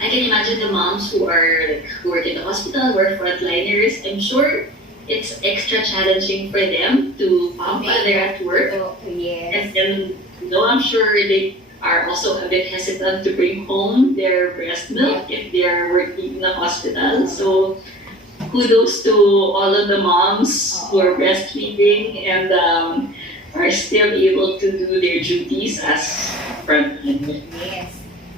I can imagine the moms who are like, who work in the hospital, who are frontliners. I'm sure it's extra challenging for them to pump while they're at work. Yes. And then, I'm sure they are also a bit hesitant to bring home their breast milk if they're working in the hospital. So kudos to all of the moms who are breastfeeding and are still able to do their duties as frontline. Yes.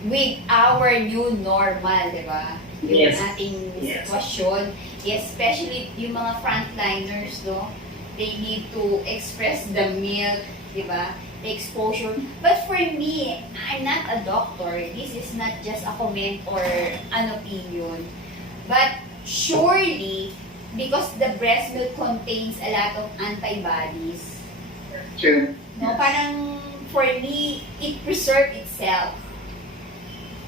With our new normal, di ba? Yung ating sitwasyon, especially yung mga frontliners, no? They need to express the milk, di ba? The exposure. But for me, I'm not a doctor. This is not just a comment or an opinion. But surely, because the breast milk contains a lot of antibodies. True. No, parang for me, it preserves itself.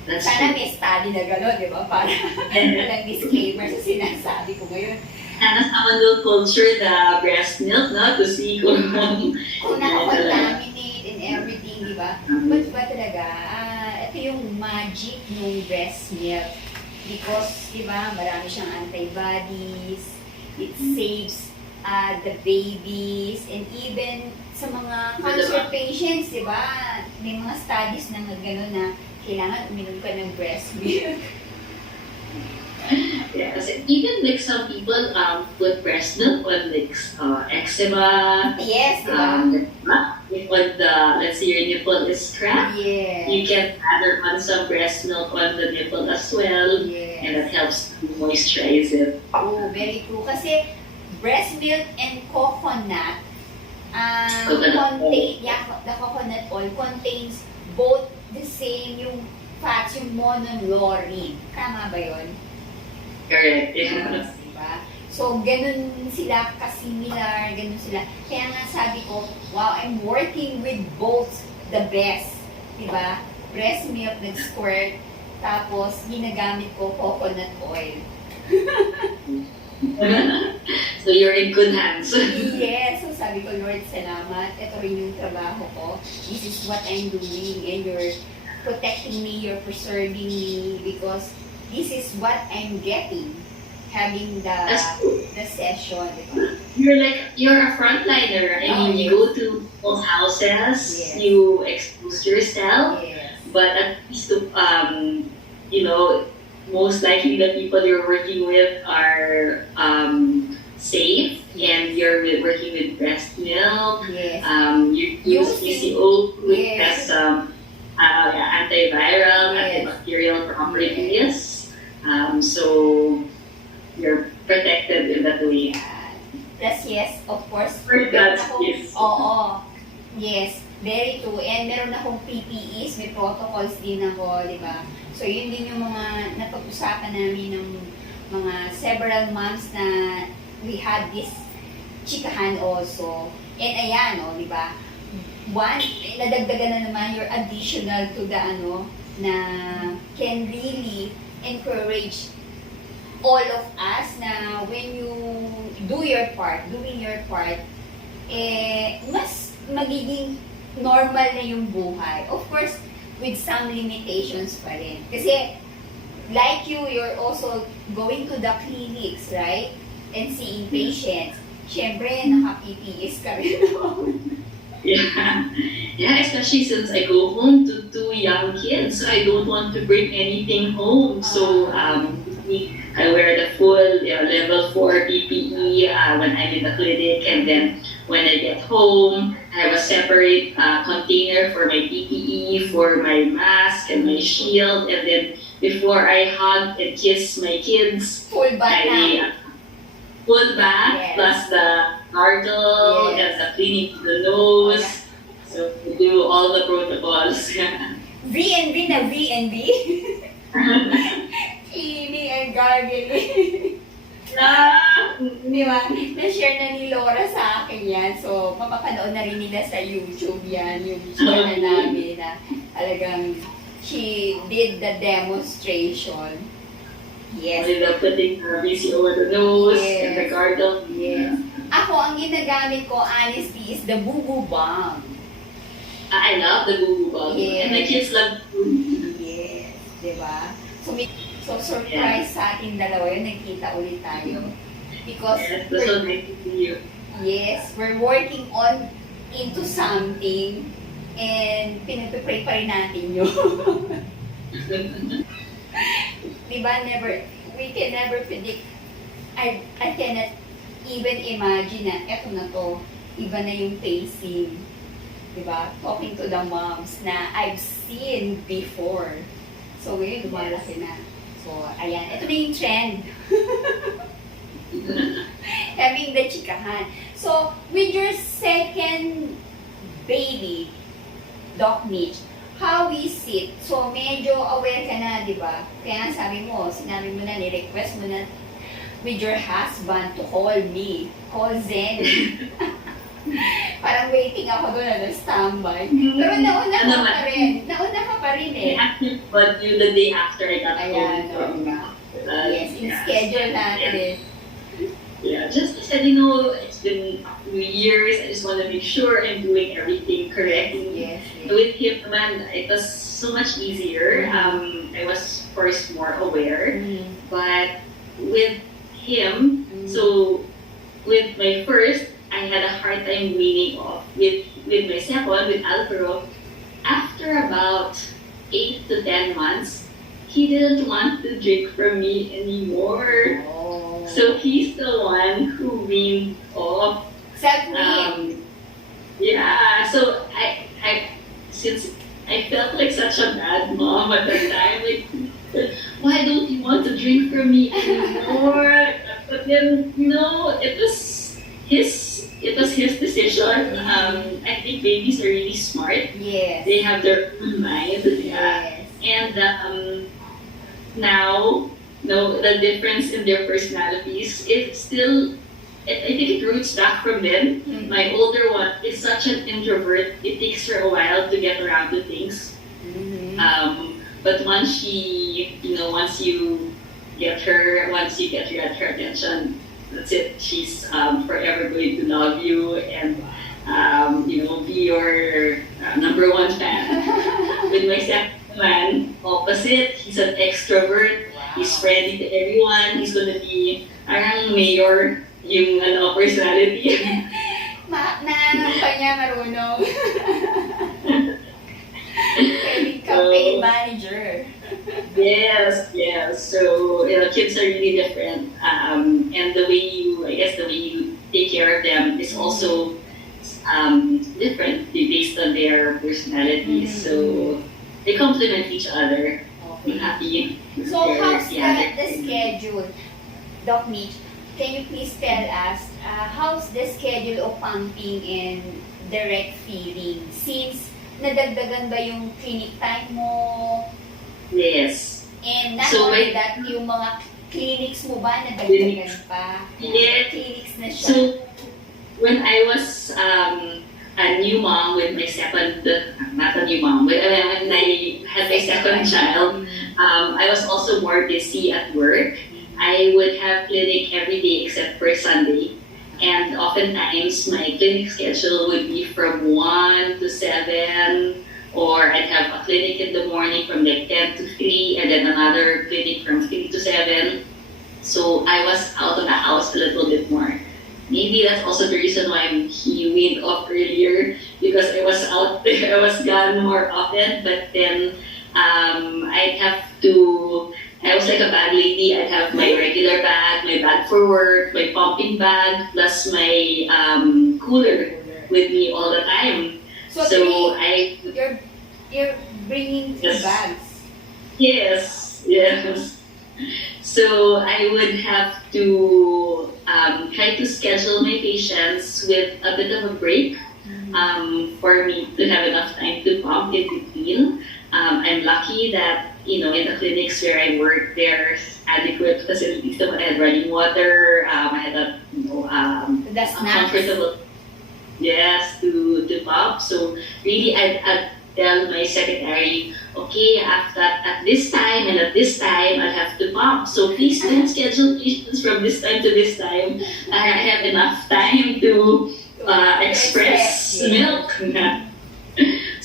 That's Sana true. may study na gano'n, di ba? Para walang disclaimer sa sinasabi ko ngayon. Sana someone will culture the breast milk, no? To see kung nakakontaminate and everything, di ba? But ba talaga, ito yung magic ng breast milk. Because, di ba, marami siyang antibodies, it saves the babies, and even sa mga cancer patients, di ba, may mga studies na gano'n na kailangan uminom ka ng breast milk. Yeah, kasi even like some people put breast milk on like eczema. Yes, diba? If on the, let's say your nipple is cracked, you can add on some breast milk on the nipple as well, and that helps to moisturize it. Oh, very true. Kasi breast milk and coconut, the coconut oil contains both the same, yung fats, yung monolaurine. Tama ba yun? Correct. Diba? So, ganun sila kasimilar, ganun sila. Kaya nga sabi ko, wow, I'm working with both the best. Diba? Breast milk, nag-squirt, tapos ginagamit ko coconut oil. So, you're in good hands. Yes. So, sabi ko, Lord, salamat. Ito rin yung trabaho ko. This is what I'm doing and you're protecting me, you're preserving me because this is what I'm getting having the session. You're a frontliner. I mean, you go to people's houses, you expose yourself, but at least most likely the people you're working with are safe, and you're working with breast milk. You use PCO, which has antiviral, antibacterial properties. So you're protected in that way. Yes, of course. For God's gift. Oo. Yes, very true. And meron akong PPEs, may protocols din ako, di ba? So yun din yung mga napag-usapan namin ng mga several months na we had this Chikahan also. And ayan, di ba? One, nadagdagan na naman your additional to the na can really encourage all of us na when you doing your part, mas magiging normal na yung buhay. Of course, with some limitations pa rin. Kasi, like you're also going to the clinics, right? And seeing patients. Siyempre, naka-PPEs ka rin. Yeah, especially since I go home to 2 young kids, I don't want to bring anything home. So I wear the full level 4 PPE when I'm in the clinic, and then when I get home, I have a separate container for my PPE, for my mask and my shield, and then before I hug and kiss my kids, full bath plus the gargle and the cleaning the nose. So we do all the protocols. V&B na V&B? Cleaning and gargling. Di ba? Na-share na ni Laura sa akin yan. So, mapapanood na rin nila sa YouTube yan. Yung share na namin na talagang she did the demonstration. Yes. Putting the VCO on the nose and the gargle. Yes. Ako, ang ginagamit ko, honestly, is the Boo Bomb. I love the Boo Bomb. And the kids love it. Yes. Diba? So surprise sa ating dalawa yun, nagkita ulit tayo. Because, Yes, that's so nice to see you. yes, we're working on into something and pinagpipray pa rin natin yun. Diba, we can never predict. I cannot even imagine na eto na to, iba na yung pacing. Diba? Talking to the moms na I've seen before. So, ngayon, lumalaki na. So, ayan. Ito na yung trend. Having the chikahan. So, with your second baby, Doc Mitch, how is it? So, medyo aware ka na, di ba? Kaya sinabi mo na, ni-request mo na with your husband to call me. Call Zen. Parang waiting ako doon, standby. Pero nauna ka pa rin eh. But the day after I got Ayan, home from yes, in schedule natin. Yeah, just I said, it's been 2 years. I just want to make sure I'm doing everything correctly. Yes. With him, man, it was so much easier. I was first more aware, but with him, so with my first, I had a hard time weaning off. With my second, with Alvaro, after about 8 to 10 months, he didn't want to drink from me anymore. Oh. So he's the one who weaned off. Self-wean. Yeah. So since I felt like such a bad mom at the time, like, why don't you want to drink from me anymore? But then, it was his decision. I think babies are really smart. Yes. They have their own mind. Yes. And now, the difference in their personalities is still, I think it roots back from them. Mm-hmm. My older one is such an introvert. It takes her a while to get around to things. Mm-hmm. But once once you get her attention, that's it. She's forever going to love you and be your number one fan. With my second man, opposite. He's an extrovert. Wow. He's friendly to everyone. He's gonna be parang mayor yung personality. Kanya marunong. Campaign manager. Yes. So kids are really different, and the way you take care of them is also different based on their personalities. Mm-hmm. So they complement each other. I'm happy. So how's the schedule, Doc Mitch? Can you please tell us how's the schedule of pumping and direct feeding? Since nadagdagan ba yung clinic time mo? Yes. And not only that, yung mga clinics mo ba nadagdagan pa? Yes. Clinics na siya. So when I was a new mom with my second, not a new mom, when I had my second child, I was also more busy at work. I would have clinic every day except for Sunday. And oftentimes, my clinic schedule would be from 1 to 7, or I'd have a clinic in the morning from like 10 to 3, and then another clinic from 3 to 7. So I was out of the house a little bit more. Maybe that's also the reason why he weaned off earlier, because I was out there, I was gone more often, but then I was like a bag lady. I'd have my regular bag, my bag for work, my pumping bag, plus my cooler with me all the time. So you're bringing 2 bags. Yes. So I would have to try to schedule my patients with a bit of a break for me to have enough time to pump in between. I'm lucky that in the clinics where I work, there's adequate facilities. So I had running water. I had a comfortable to pump. So really, I'd tell my secretary, okay, at this time and at this time, I'll have to pump. So please don't schedule patients from this time to this time. I have enough time to express milk.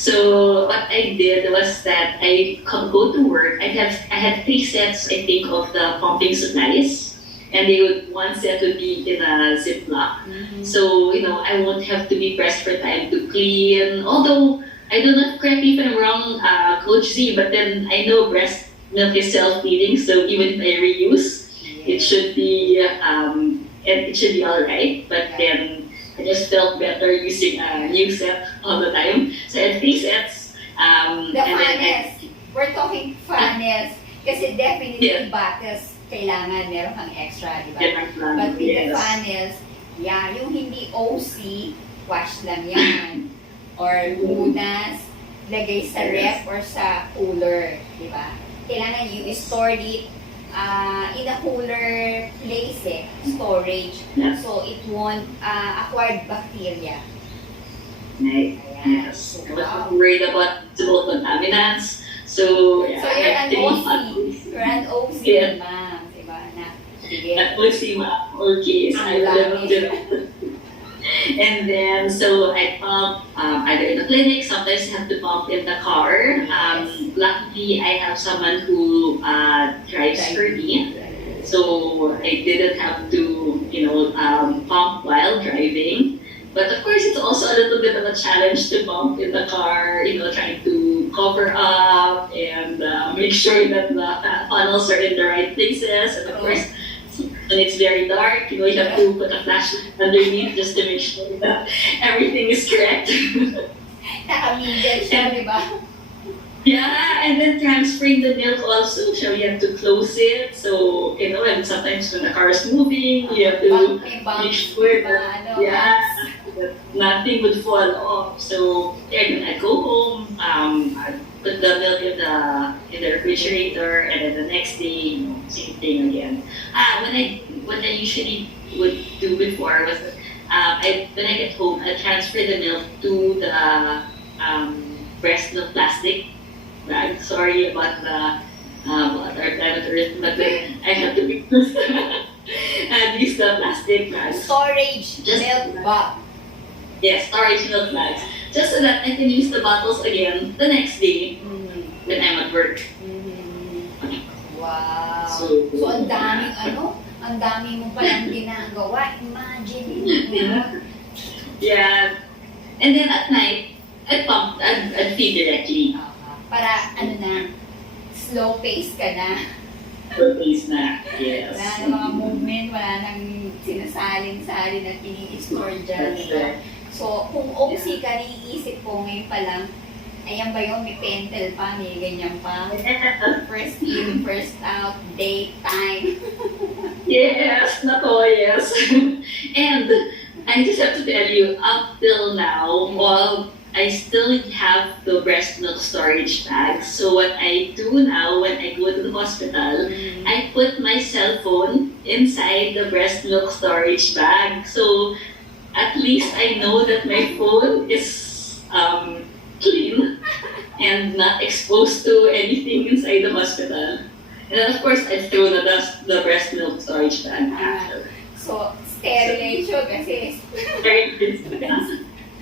So what I did was that I could go to work. I had three sets, I think, of the pumping supplies, and one set would be in a Ziploc. So I won't have to be pressed for time to clean. Although I don't know, correct me if I'm wrong, Coach Z, but then I know breast milk is self-feeding, so even if I reuse, it should be all right. But then I just felt better using a new set all the time. So I had three sets. The funnels. We're talking funnels. Kasi definitely bottles kailangan meron kang extra, di ba? But with the funnels, yung hindi OC, wash lang yan. Or lunas, lagay sa ref or sa cooler, di ba? Kailangan you store it in a cooler place, storage. So it won't acquire bacteria. Nice. Ayan. Yes. I was worried about possible contaminants. So you're an OC. You're an OC, Yeah. ma'am. Diba? Sige. At OC, okay. So I love it. And then, so I pump either in the clinic, sometimes I have to pump in the car. Luckily, I have someone who drives for me. So I didn't have to, pump while driving. But of course, it's also a little bit of a challenge to pump in the car, trying to cover up and make sure that the funnels are in the right places. And of course, when it's very dark, you have to put a flashlight underneath just to make sure that everything is correct. Naka-middle siya, di ba? Yeah, and then transferring the milk also, so you have to close it. So, and sometimes when the car is moving, you have to make sure that, that nothing would fall off. So, then I go home, I put the milk in the refrigerator, and then the next day, same thing again. What I usually would do before was, when I get home, I transfer the milk to the breast milk plastic bag. Sorry about our planet Earth, but then I have to be and use the plastic bags. Storage milk bag. Yes, storage milk bags. Just so that I can use the bottles again the next day when I'm at work. Wow. So ang dami mo palang ginagawa. Imagine. Yeah. And then at night, I'd feed directly. Para slow pace ka na. Slow pace na, yes. Wala na mga movement, wala nang sinasalin-salin at ini-store dyan. That's So, kung OC ka, iisip ko ngayon pa lang, ayan ba yung may pentel pa, may ganyan pa. First in, first out, date, time. Yes, yes. And I just have to tell you, up till now, I still have the breast milk storage bags. So what I do now when I go to the hospital, I put my cell phone inside the breast milk storage bag. So at least I know that my phone is clean and not exposed to anything inside the hospital. And then of course I throw the breast milk storage bag after. So sterilization kasi Very good.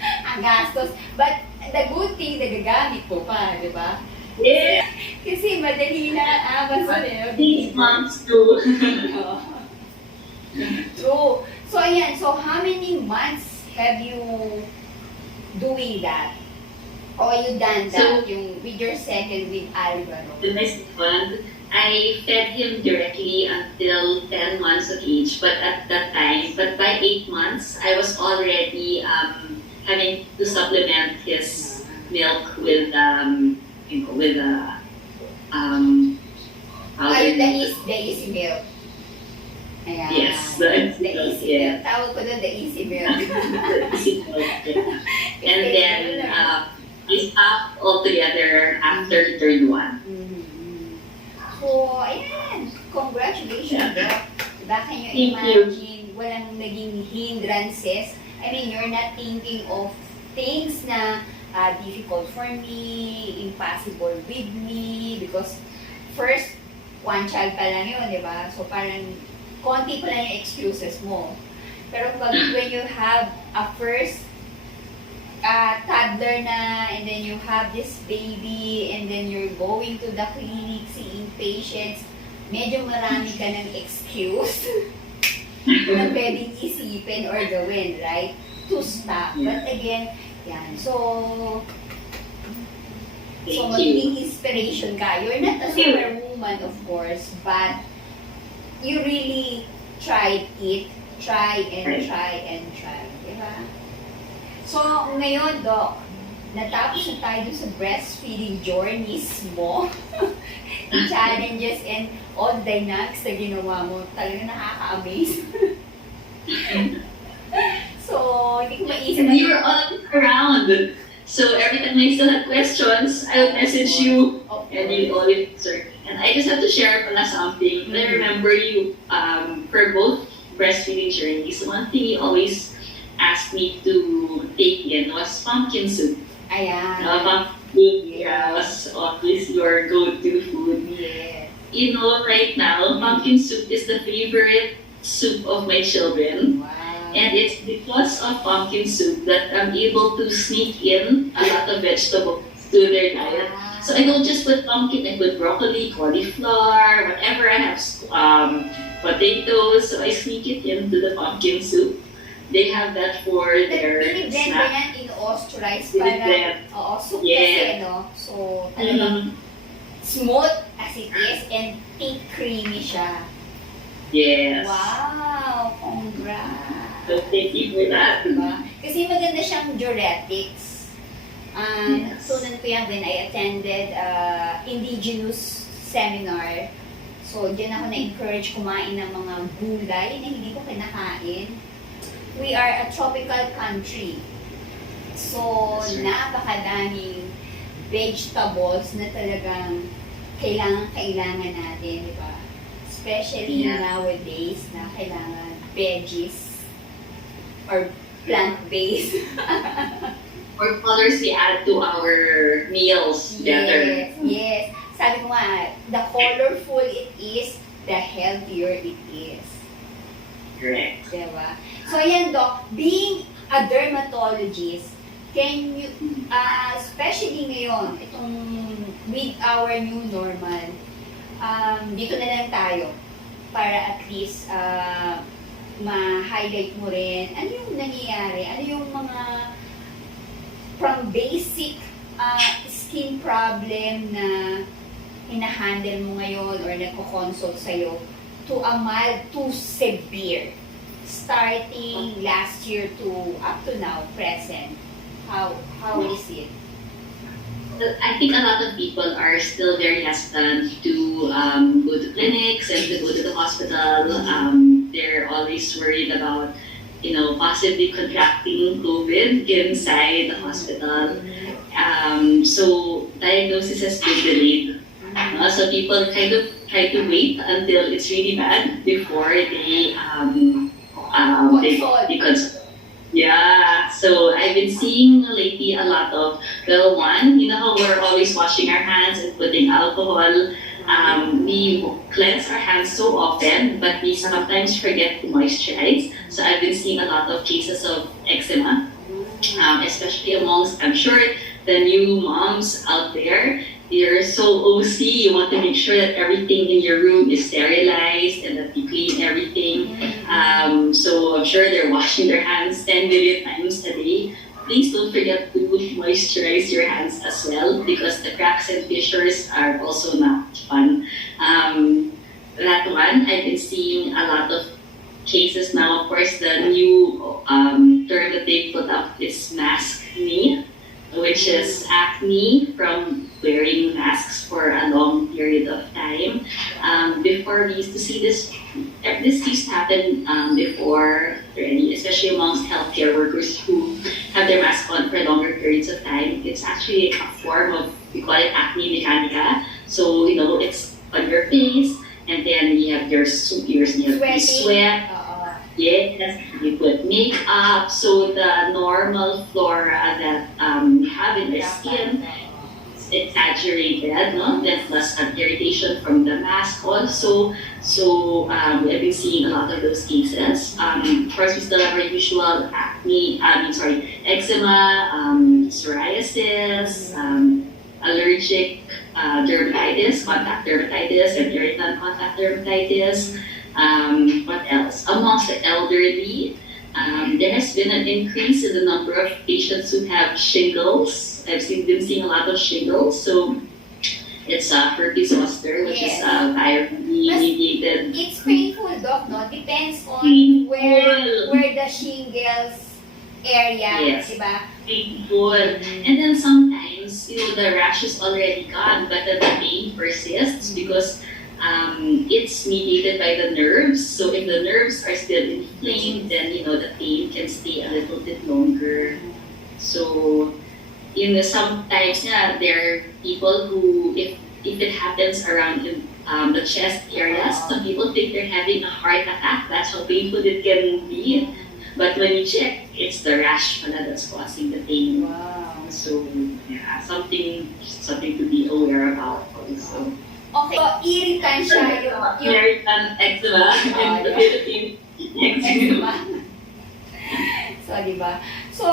ang gastos. But the good thing, nagagamit ko pa, di ba? Yeah. Kasi madali na Amazon These months too. True. So ayan, so how many months have you doing that? Or you done that, with your second with Alvaro? The next one, I fed him directly until 10 months of age, but at that time, by 8 months, I was already having to supplement his milk with The easy milk. Ayan. Yes, the easy milk. Tawag ko doon the easy milk. And then we stopped altogether after the third one. So, ayan. Congratulations. Diba? Can you imagine, walang naging hindrances? I mean, you're not thinking of things na difficult for me, impossible with me, because first, one child pa lang yun, di ba? So parang konti pa lang yung excuses mo. Pero when you have a first toddler na, and then you have this baby, and then you're going to the clinic, seeing patients, medyo marami ka ng excuse na pwedeng isipin or gawin, right? To stop. But again, yan. So magiging inspiration ka. You're not a superwoman, of course, but you really tried it. Try and try and try. Diba? So, ngayon, Doc, natapos na tayo dun sa breastfeeding journeys mo. Challenges and all dynamics na ginawa mo. Talagang nakaka-amaze. So, hindi ko maisip. And you were always around. So every time I still had questions, I would message you and you'd always answer. And I just have to share pala something. I remember you, for both breastfeeding journeys, one thing you always asked me to take in was pumpkin soup. Ayan. Pumpkin soup was always your go-to food. Yeah. You know, right now, pumpkin soup is the favorite soup of my children. Wow. And it's because of pumpkin soup that I'm able to sneak in a lot of vegetables to their diet. So I don't just put pumpkin, I put broccoli, cauliflower, whatever I have, potatoes. So I sneak it into the pumpkin soup. They have that for their Biniblend snack. yan in ostrich Biniblend. para, soup Yeah. kasi, no? So, talagang smooth as it is and thick creamy siya. Yes. Wow! Congrats! So thank you for that. Diba? Kasi maganda siyang diuretics. Yes. Natutunan ko yan when I attended indigenous seminar. So, diyan ako na-encourage kumain ng mga gulay na hindi ko kinakain. We are a tropical country. So, napakadaming vegetables na talagang kailangan natin, di ba? Especially nowadays na kailangan veggies or plant-based. Or colors we add to our meals better. Yes. Sabi ko nga, the colorful it is, the healthier it is. Correct. Diba? So, ayan, Doc, being a dermatologist, can you, especially ngayon, itong with our new normal, dito na lang tayo para at least ma-highlight mo rin ano yung nangyayari, ano yung mga from basic skin problem na hinahandle mo ngayon or nagko-consult sa'yo to a mild to severe starting last year to up to now, present. How is it? I think a lot of people are still very hesitant to go to clinics and to go to the hospital. They're always worried about, possibly contracting COVID inside the hospital. So diagnosis has been delayed. So people kind of try to wait until it's really bad before they consult. Yeah, so I've been seeing lately a lot of, one, how we're always washing our hands and putting alcohol. We cleanse our hands so often, but we sometimes forget to moisturize. So I've been seeing a lot of cases of eczema, especially amongst, I'm sure, the new moms out there. You're so OC, you want to make sure that everything in your room is sterilized and that you clean everything. So I'm sure they're washing their hands 10 million times a day. Please don't forget to moisturize your hands as well because the cracks and fissures are also not fun. That one, I've been seeing a lot of cases now. Of course, the new term that they put up is acne, which is acne from wearing masks for a long period of time. Before we used to see this used to happen before already, especially amongst healthcare workers who have their mask on for longer periods of time. It's actually a form of, we call it acne mechanica. So, it's on your face, and then you have your sweat. Yes, you put makeup, so the normal flora that you have in your skin exaggerated, no? Then plus an irritation from the mask also. So I've been seeing a lot of those cases. Of course, we still have our usual acne, eczema, psoriasis, allergic dermatitis, contact dermatitis, and irritant contact dermatitis. What else? Amongst the elderly, there has been an increase in the number of patients who have shingles. Been seeing a lot of shingles. So it's herpes zoster, which is virally-mediated. It's painful, Doc, no? Depends on Painful. where the shingles area, Yes. diba? Painful. And then sometimes, the rash is already gone, but the pain persists because it's mediated by the nerves. So if the nerves are still inflamed, then, the pain can stay a little bit longer. So, sometimes there are people who, if it happens around the chest areas, some people think they're having a heart attack. That's how painful it can be. But when you check, it's the rash that's causing the pain. Wow. So, something to be aware about also. Okay, so irritant siya yung American eczema and the Philippine eczema. So, diba? So,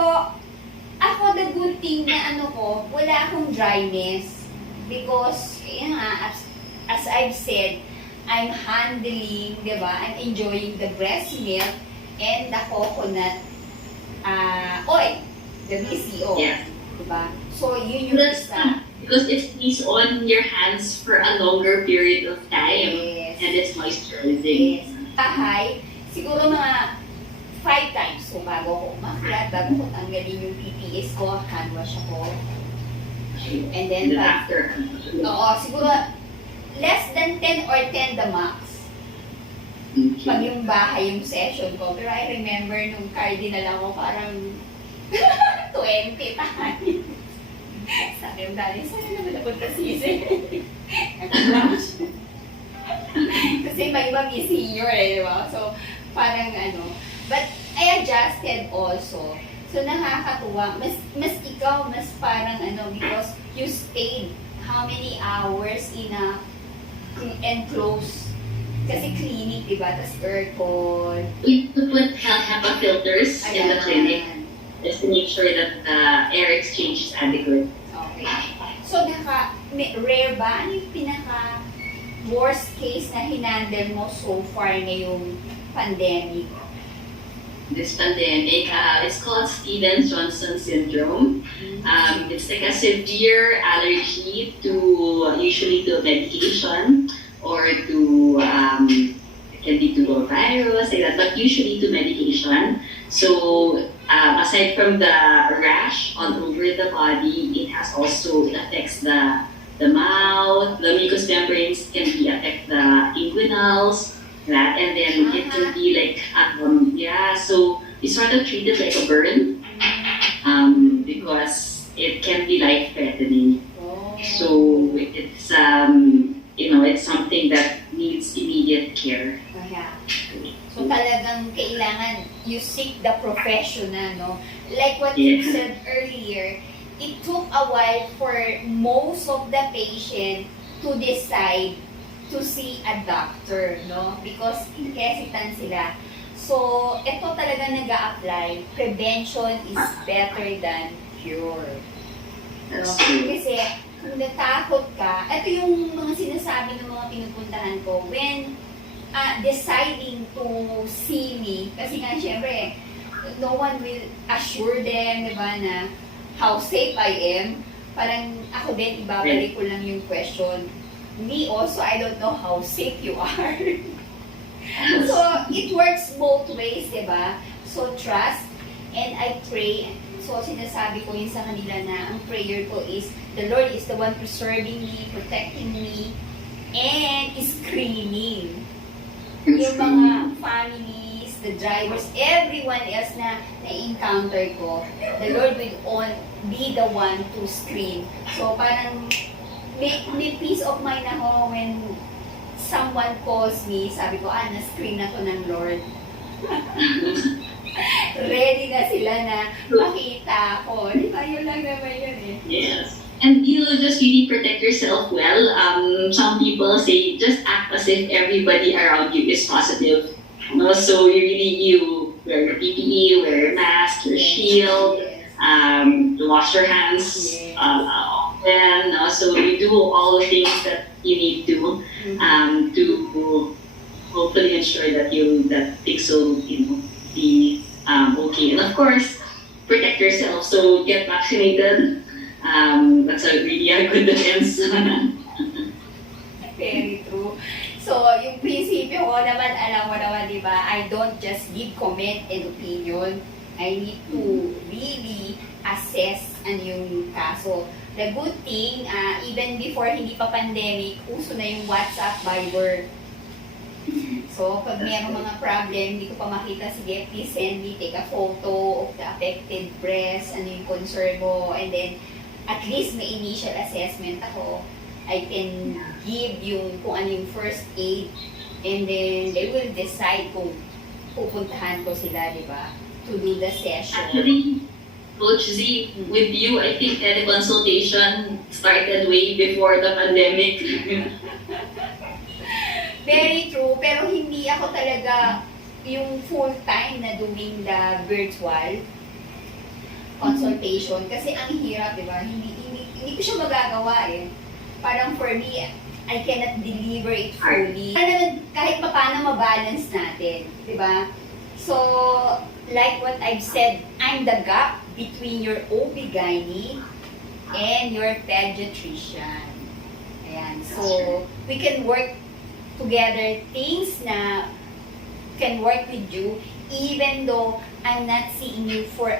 ako, the good thing na wala akong dryness because, as I've said, I'm handling, diba? I'm enjoying the breast milk and the coconut oil, the BCO. Yeah. Diba? So, yun yung isa. Because it stays on your hands for a longer period of time. Yes. And it's moisturizing. Yes. Bahay, siguro mga 5 times. So, bago ko umakyat, bago ko tanggalin yung PPS ko, hand wash ako. And then, after. siguro less than 10 or 10 the max. Okay. Pag yung bahay, yung session ko. Pero I remember nung cardinal ako, parang 20 times. Sabi yung daddy, saan naman napunta sisi? Kasi may iba may senior diba? So, parang but I adjusted also. So, nakakatuwa. Mas ikaw, mas parang because you stayed how many hours in a enclosed. Kasi clinic, diba? Tapos aircon. We have to put HEPA filters in the clinic just to make sure that the air exchange is adequate. Okay. So, rare ba? Ano yung worst case na hinandle mo so far ngayong pandemic? This pandemic, it's called Stevens-Johnson syndrome. It's like a severe allergy usually to medication or to, it can be to a virus, like that, but usually to medication. So, aside from the rash all over the body, it affects the mouth, the mucous membranes can affect the inguinals, that, and then it can be like, so you sort of treat it like a burn, because it can be life-threatening. So it's, it's something that needs immediate care. So talagang kailangan you seek the professional, no? Like what you said earlier, it took a while for most of the patient to decide to see a doctor, no? Because hesitant sila. So, ito talaga nag-a-apply. Prevention is better than cure. No? Kasi, kung natakot ka, ito yung mga sinasabi ng mga pinupuntahan ko, when deciding to see me, kasi nga, syempre, no one will assure them, di ba, na how safe I am. Parang ako din, ibabalik ko lang yung question. Me also, I don't know how safe you are. So, it works both ways, di ba? So, trust, and I pray. So, sinasabi ko yun sa kanila na ang prayer ko is, the Lord is the one preserving me, protecting me, and screening. Yung mga families, the drivers, everyone else na na-encounter ko, the Lord will be the one to screen. So, parang may peace of mind ako when someone calls me, sabi ko, na-screen na to ng Lord. Ready na sila na makita ako. Di ba? Yun lang naman yun eh. Yes. And you just really protect yourself well. Some people say just act as if everybody around you is positive. No, so you wear your PPE, wear your mask, your shield, wash your hands often. So you do all the things that you need to hopefully ensure that things will be okay. And of course, protect yourself. So get vaccinated. That's a good defense. Very true. So, yung prinsipyo ko naman, alam mo naman, di ba, I don't just give comment and opinion. I need to really assess ano yung kaso. The good thing, even before hindi pa pandemic, uso na yung WhatsApp, Viber. So, pag mayroong mga problem, hindi ko pa makita, sige, please send me, take a photo of the affected breast, ano yung concern mo, and then, at least may initial assessment ako. I can give yung kung ano yung first aid, and then they will decide kung pupuntahan ko sila, di ba, to do the session. Actually, Coach Z, with you, I think teleconsultation started way before the pandemic. Very true, pero hindi ako talaga yung full time na doing the virtual consultation kasi ang hirap, di ba? Hindi ko siya magagawa eh. Parang for me, I cannot deliver it fully. Kahit pa paano mabalance natin, di ba? So, like what I've said, I'm the gap between your OB-GYN and your pediatrician. Ayan. So, we can work together things na can work with you even though I'm not seeing you for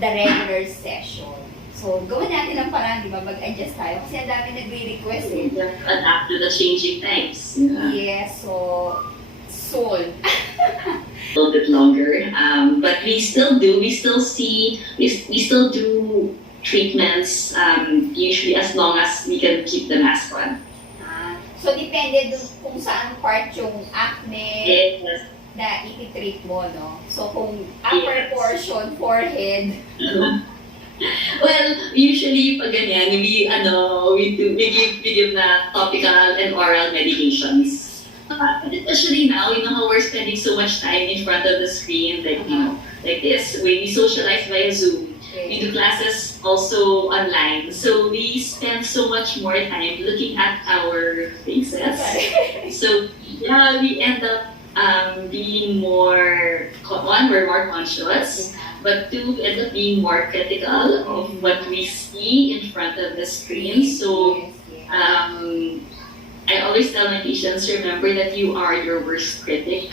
the regular session. So, gawin natin ang paraan, di ba? Mag-adjust tayo. Kasi ang dami nagre-request eh. Adapt to the changing times. Yes, so, soul. A little bit longer. But we still do treatments usually as long as we can keep the mask on. So, depende dun kung saan part yung acne Yes. na iti-treat mo, no? So, kung upper portion, forehead. Well, usually pag ganyan, we give na topical and oral medications. Especially now, how we're spending so much time in front of the screen, like this, we socialize via Zoom. We do classes also online, so we spend so much more time looking at our faces. So yeah, we end up being more, we're more conscious, but two, we end up being more critical of what we see in front of the screen. So I always tell my patients, remember that you are your worst critic.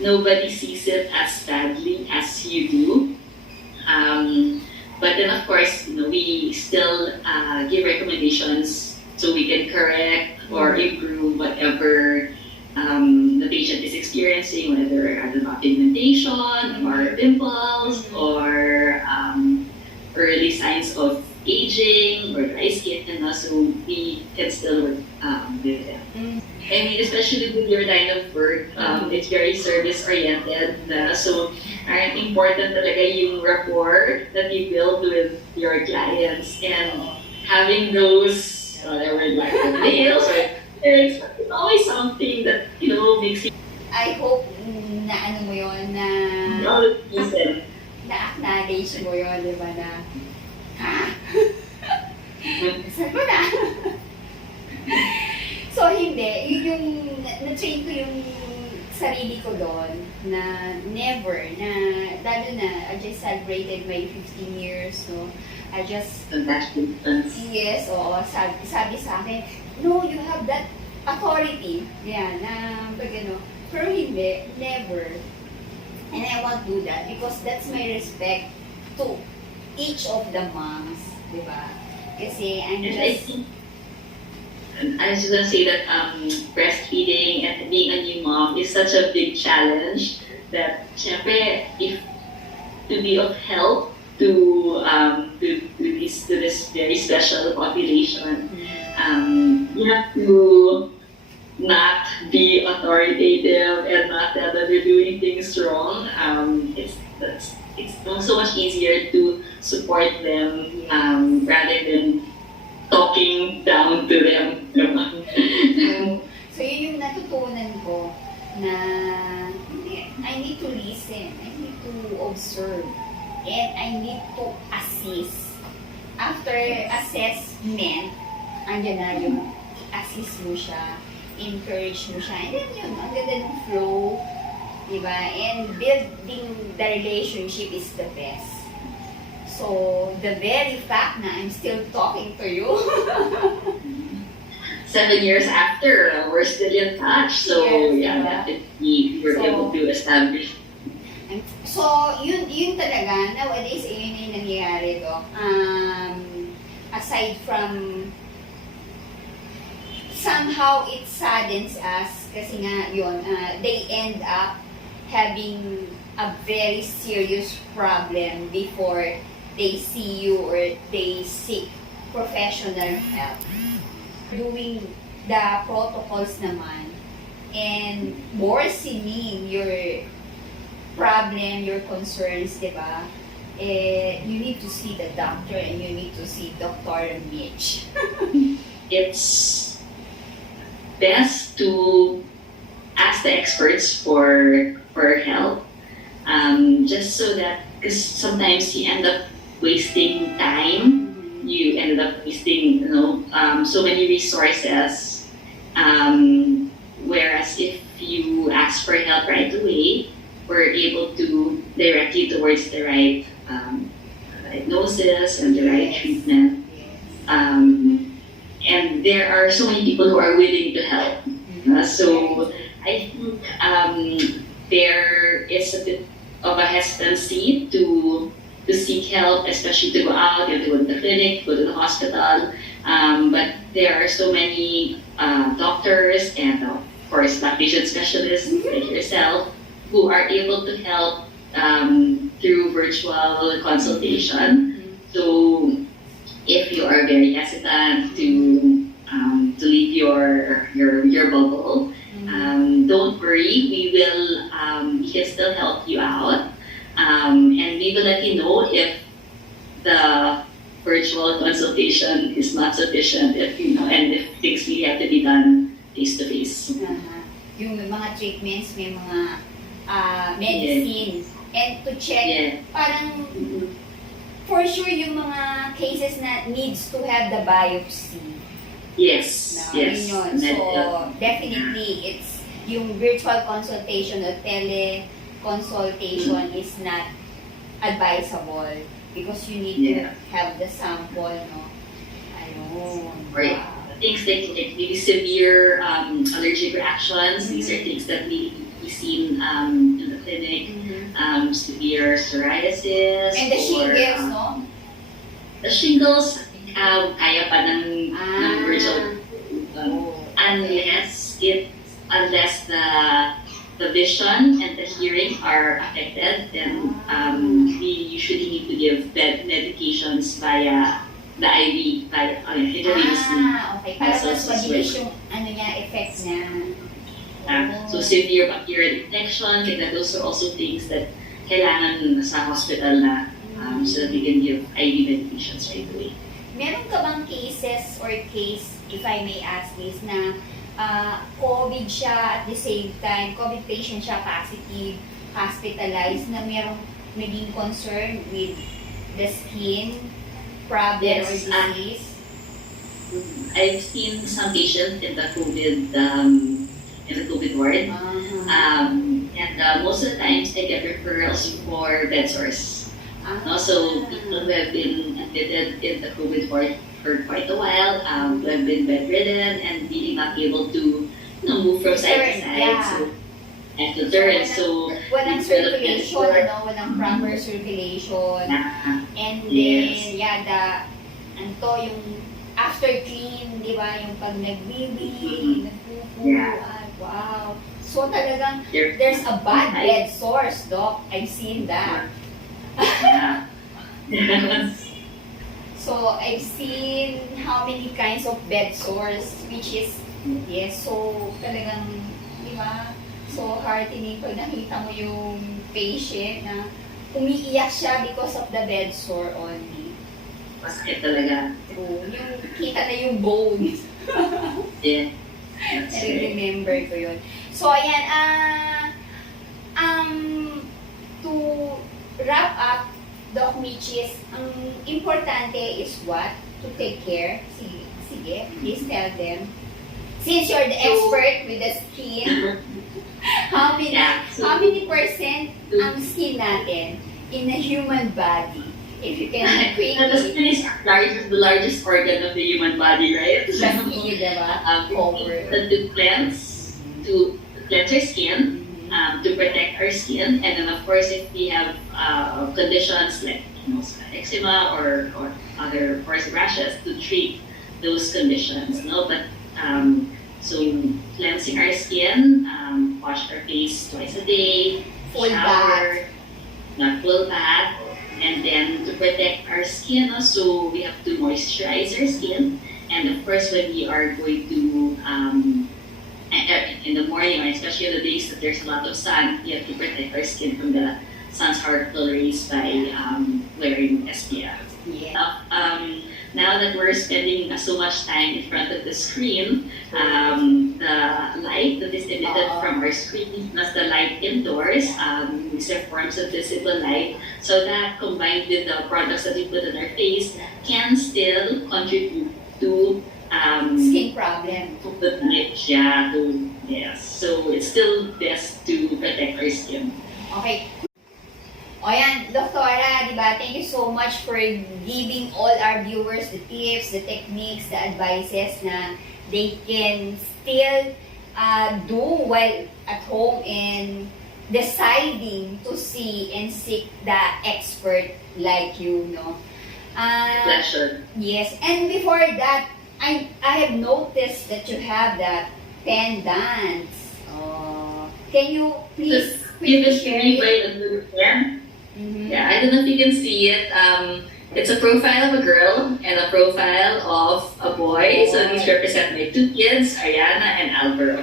Nobody sees it as badly as you do. But then of course, we still give recommendations so we can correct or improve whatever the patient is experiencing, whether pigmentation or pimples or early signs of aging or dry skin, and also we can still work with them. I mean, especially with your line of work, it's very service-oriented. So, important talaga yung rapport that you build with your clients, and having those, whatever, like nails or it's always something that, makes you... I hope na ano mo yun, na na-acknowledge mo yun, di ba, na saan mo na? So, hindi. Yun yung, na-train ko yung sarili ko doon na never, na, lalo na, I just celebrated my 15 years, so, I just... Yes, oo. Sabi sa akin, no, you have that authority. Yeah, na, pero hindi, never. And I won't do that because that's my respect to each of the moms, di ba? Kasi I'm just... I was just gonna say that breastfeeding and being a new mom is such a big challenge that, syempre, if to be of help to this very special population, you have to not be authoritative and not tell that they're doing things wrong. It's so much easier to support them rather than talking down to them. So yun yung natutunan ko na I need to listen, I need to observe, and I need to assist. After assessment, andyan na yung assist mo siya, encourage mo siya, and then yun, ang ganda ng flow, diba? And building the relationship is the best. So, the very fact na I'm still talking to you, 7 years after, we're still in touch. So, Yes, yeah, diba? definitely, we're So, able to establish. so, yun talaga, nowadays, yun yung nangyayari, Doc. Aside from, somehow it saddens us, kasi nga, yun, they end up having a very serious problem before they see you or they seek professional help. Doing the protocols naman, and worsening your problem, your concerns, diba? You need to see the doctor and you need to see Dr. Mitch. It's best to ask the experts for help, just so that, because sometimes you end up wasting time, you end up wasting, so many resources. Whereas if you ask for help right away, we're able to direct you towards the right diagnosis and the right treatment. And there are so many people who are willing to help. So I think there is a bit of a hesitancy to seek help, especially to go out, you have to go to the clinic, go to the hospital. But there are so many doctors and, of course, lactation specialists like yourself who are able to help through virtual consultation. So if you are very hesitant to leave your bubble, don't worry. We can still help you out, and we will let you know if the virtual consultation is not sufficient, and if things really have to be done face to face. Yung may mga treatments, may mga medicine, and to check, parang for sure yung mga cases na needs to have the biopsy. Yes, yes. Yun. So, definitely, it's yung virtual consultation or teleconsultation is not advisable because you need to have the sample, no? Ayun. Right. Things like really severe allergic reactions, these are things that we seen in the clinic. Severe psoriasis. And the shingles, no? The shingles, kaya pa ng virtual. Unless the vision and the hearing are affected, then we usually need to give medications via the IV, via intravenously. Okay. Para mas mabilis yung effect niya. So severe bacterial infections, like those are also things that kailangan sa hospital na so that we can give IV medications right away. Meron ka bang cases or case, if I may ask this, na COVID siya at the same time, COVID patient siya, positive, hospitalized, na merong naging concern with the skin problem or disease? I've seen some patients in the COVID ward, and most of the times I get referrals for bed sores. So people who have been admitted in the COVID ward for quite a while, who have been bedridden and really not able to move from side to side. So, and to turn. So walang circulation, walang proper circulation. And then, yung after clean, di ba, yung pag nagbibi, nagpupo, wow. So talagang, there's a bad bed sores, Doc. I've seen that. So, I've seen how many kinds of bed sores, which is, so talagang, di ba, so heartening pag nakita mo yung patient na umiiyak siya because of the bed sore only. masakit talaga. True. Yung kita na yung bones. Yeah. That's right. I-remember ko yun. So, ayan, to wrap up, Doc Mitchis, ang importante is what? To take care. Sige, please tell them. Since you're the expert with the skin, how many percent ang skin natin in a human body? If you can The skin is the largest organ of the human body, right? the skin, diba? Cover. To cleanse our skin, to protect our skin, and then of course if we have conditions like eczema or other pores rashes, to treat those conditions. No, but so cleansing our skin, wash our face twice a day, Full shower, not full bath, and then to protect our skin, so we have to moisturize our skin, and of course when we are going to in the morning, or especially on the days that there's a lot of sun, we have to protect our skin from the sun's harmful rays by wearing SPF. Yeah. Now that we're spending so much time in front of the screen, the light that is emitted from our screen plus the light indoors, these are forms of visible light, so that combined with the products that we put on our face can still contribute to Skin problem. Yes. So it's still best to protect our skin. Okay. O yan, Doktora, di ba? Thank you so much for giving all our viewers the tips, the techniques, the advices na they can still do while at home and deciding to see and seek the expert like you, no? Pleasure. Yes, and before that, I have noticed that you have that pendants. Can you please Give quickly it to share me by it? the blue pen. Mhm. Yeah, I don't know if you can see it. It's a profile of a girl and a profile of a boy. So these represent my two kids, Ariana and Alvaro.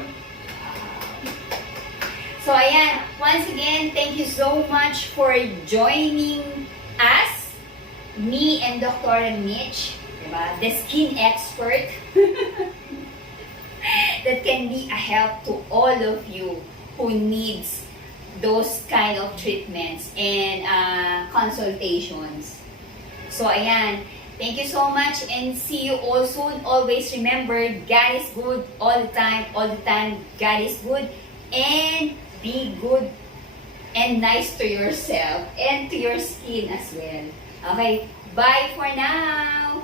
So ayan, once again, thank you so much for joining us, me and Dr. Mitch, diba? The skin expert that can be a help to all of you who needs those kind of treatments and consultations. So ayan, thank you so much and see you all soon. Always remember, God is good all the time, God is good, and be good and nice to yourself and to your skin as well. Okay, bye for now!